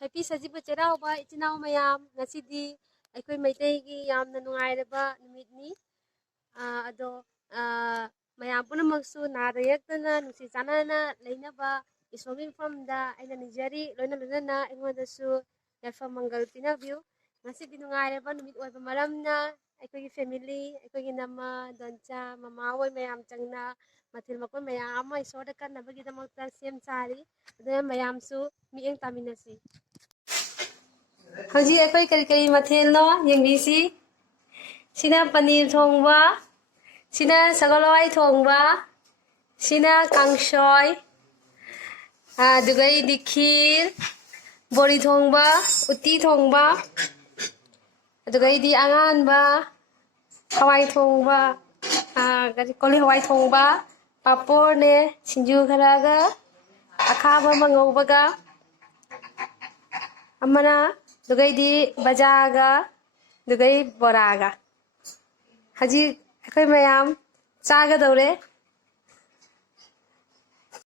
Happy Sajibu Cherauba, Itinau Mayam, Nasidi, Ekoi Maitegi, Yam Nanuairaba, Numidni, Ado Mayam Punamaksu, Nadayatana, Nusi Sanana, Lainaba, is moving from the Nijeri, Lona Luna, and one the Su, Yafa Mangal Pinaview, Nasidi Nuairaba, Numid over Maramna, Ekoi family, Ekoi Nama, Doncha, Mama, Mayam Changna, Matilmako Mayam, I saw the Kanabagita Mota, same sari, then Mayam Su, me and Taminasi. Howji ekoi kari mathel no yengbisi sina paneer thongba sina sagaloi thongba sina kangsoy dugai dikhir bori thongba utti thongba dugai di angan ba hawai thongba kari koli hawai thongba papor ne sinju kharaga akhaba mangaubaga amana dugai di bajaga dugai boraga haji ekoi mayam chaga daure